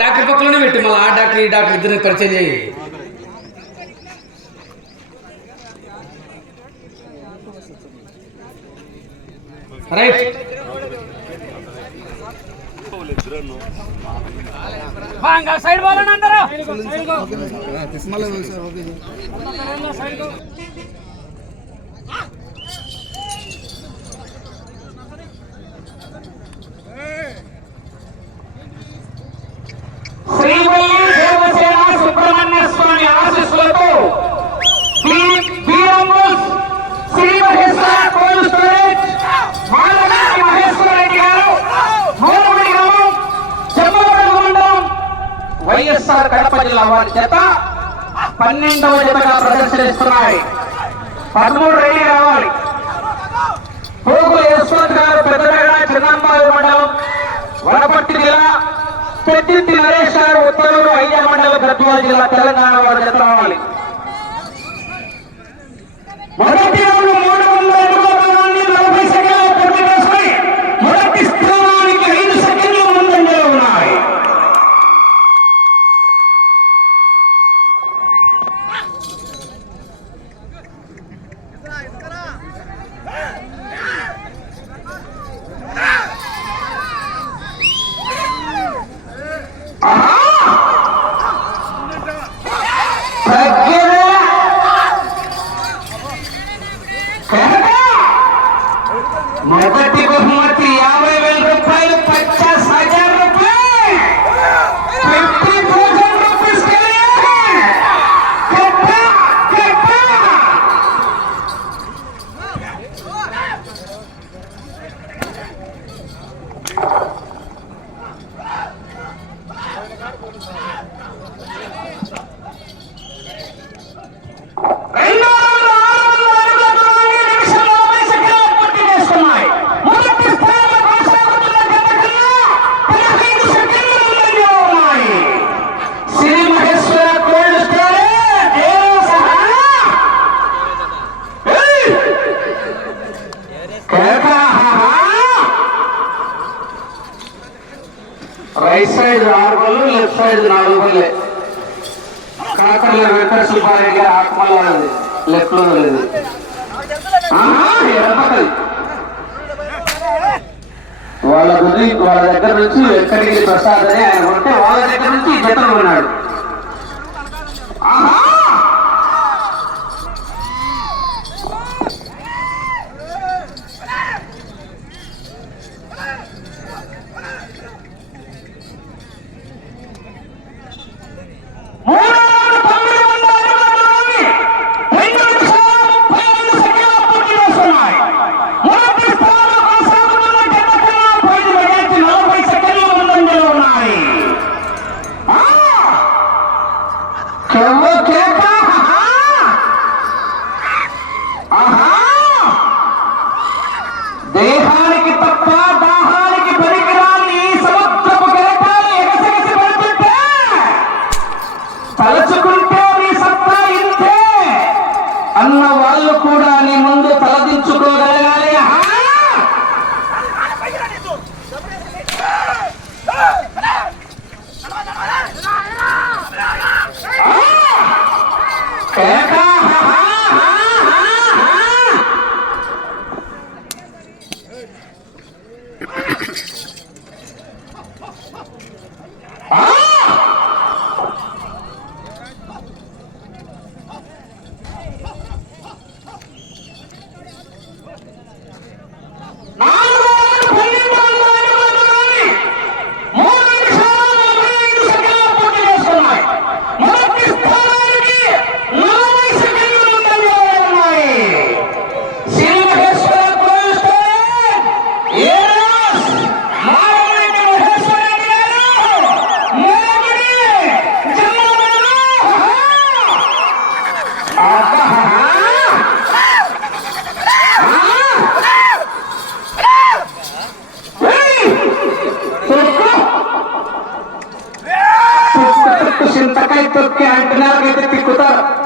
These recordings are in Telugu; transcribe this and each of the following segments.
డాక్టర్ పక్కలోనే పెట్టి మళ్ళీ ఆ డాక్టర్ ఈ డాక్టర్ ఇద్దరిని పరిచయం చేయి. రైట్. సైడ్ వైఎస్ఆర్ కడప జిల్లా వారి చేత పన్నెండవ జతగా ప్రదర్శనిస్తున్నాయి. పదమూడు రెడీ రావాలి పోగుల యశ్వంత్ గారు పెద్దనగడ చిన్నమ్మాయి మండలం వనపర్తి జిల్లా పెద్దింటి నరేష్ గారు ఉత్తర్వులు ఐదు మండలం గద్వాల జిల్లా తెలంగాణ వారి జత రావాలి మొదటి వాళ్ళ గురించి వాళ్ళ దగ్గర నుంచి ఎక్కడికి ప్రసాద్ అని ఆయన ఉంటే వాళ్ళ దగ్గర నుంచి జతం ఉన్నాడు काय तो त्या अंडणार घेते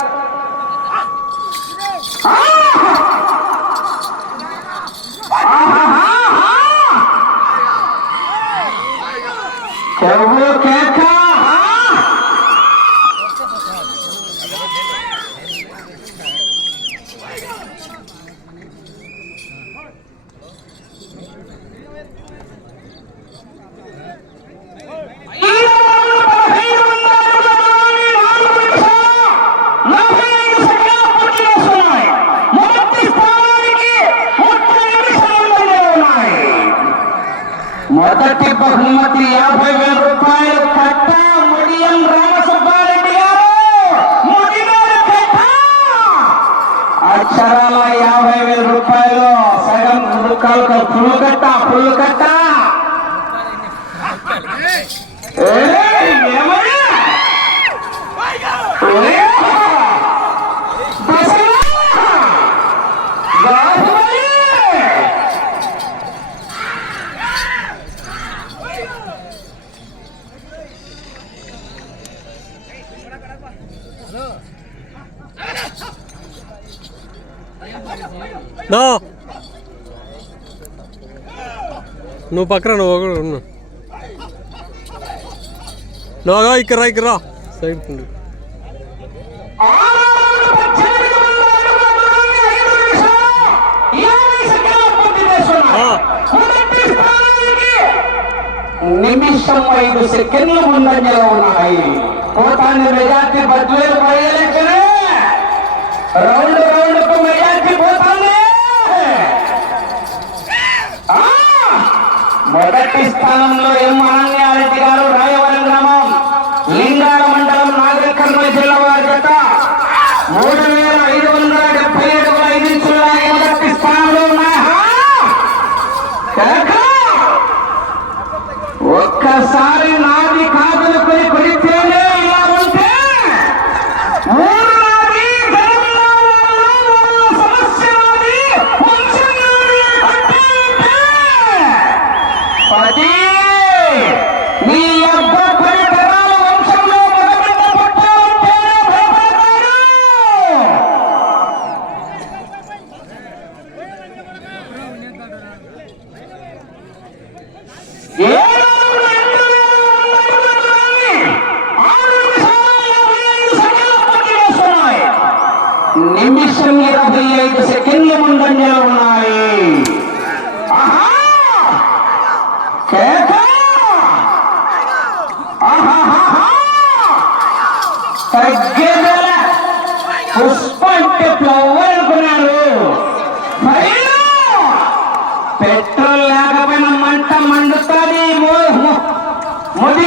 ఒక్క పుల్ల కట్ట పుల్ల కట్ట No. నువ్వు పక్కన నువ్వు ఒకడు ఉన్నా నువ్వు ఇక్కడ ఇక్కడ సైడ్ నిమిషం ఐదు సెకండ్లు ముందంజలో ఉన్నాయి. పోతాన్ని మెజార్టీ బద్వేలు పోయేలక్షలే రౌండ్ మొదటి స్థానంలో ఎం అన్యారెడ్డి గారు రాయ పుష్ప అంటే ఫ్లవర్ అనుకున్నారు పెట్రోల్ లేకపోయినా మంట మండుతుంది. మోది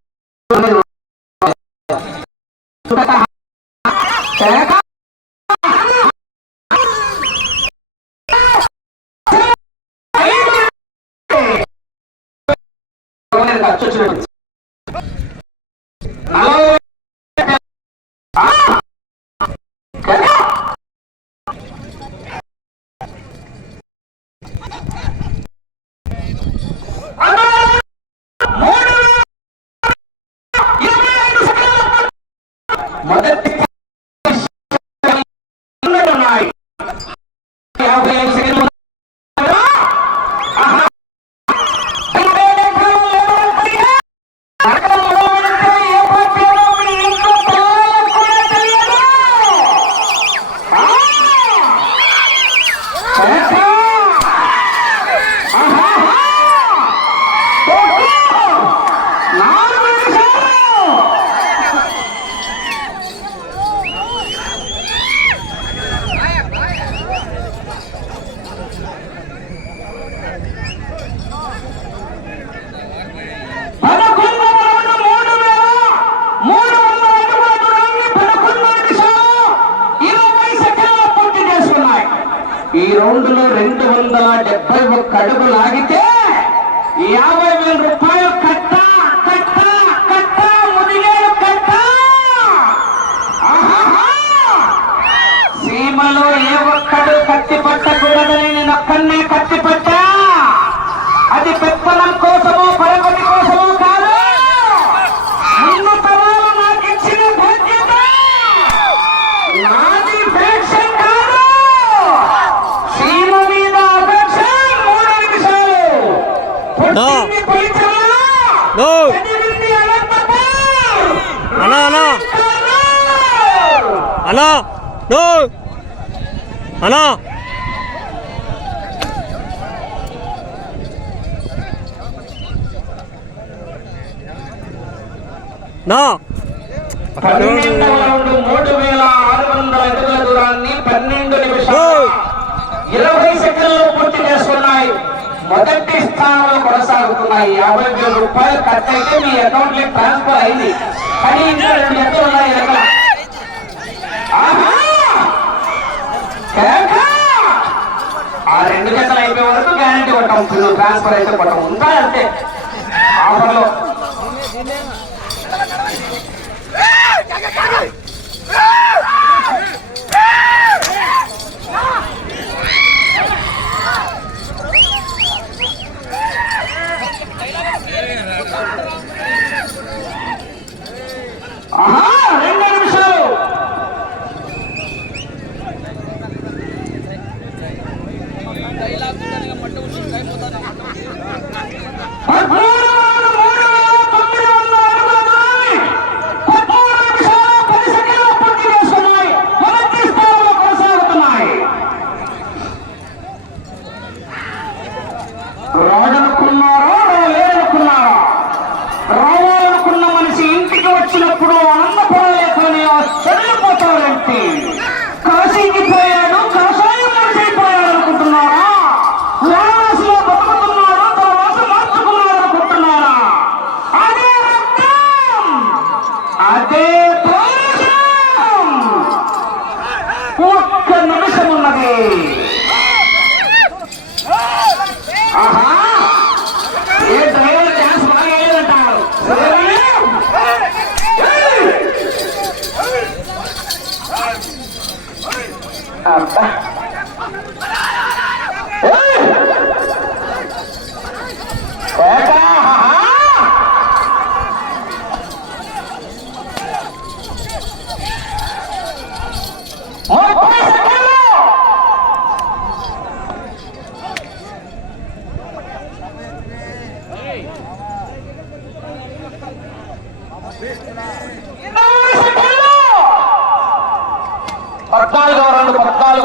ఈ రెండు వందల డెబ్బై ఒక్క అడుగు లాగితే యాభై వేల రూపాయలు కట్ట కట్ట కట్ట ముదిగేడు కట్ట! సీమలో ఏ ఒక్కడు కత్తి పట్టకూడదని నేను ఒక్కనే కత్తి పట్ట అన్నా నో. అన్నా. నా. మూడు వేల ఆరు వందల అడుగుల దూరాన్ని పన్నెండు నిమిషాలు ఇరవై సెకండ్లు పూర్తి చేసుకున్నాయి. మొదటి స్థానంలో కొనసాగుతున్నాయి. యాభై వేల రూపాయలు ఖర్చు అయితే మీ అకౌంట్ ట్రాన్స్ఫర్ అయింది. కానీ ఇంకా రెండు జతలు ఉన్నాయి ఆ రెండు జతలు అయిపోయే వరకు గ్యారంటీ కొట్టాం. ట్రాన్స్ఫర్ అయితే కొట్టాం. ఉంటాయి అంతే? ఆఫర్లో.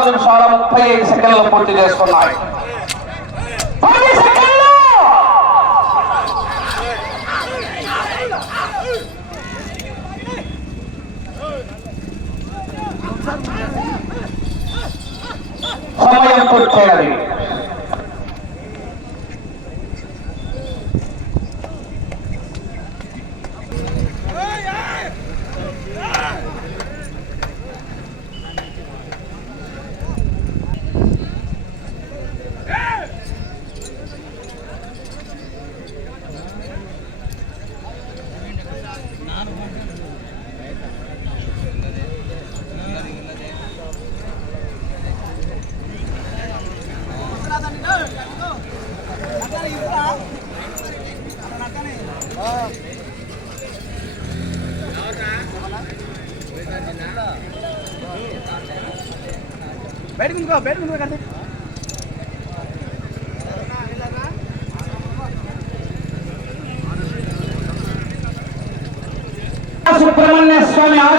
నిమిషాల ముప్పై ఐదు సెకండ్లు పూర్తి చేసుకున్నాయి. పది సెకండ్లు సమయం పూర్తయినది సుబ్రహ్మణ్య స్వామి ఆశీస్సులతో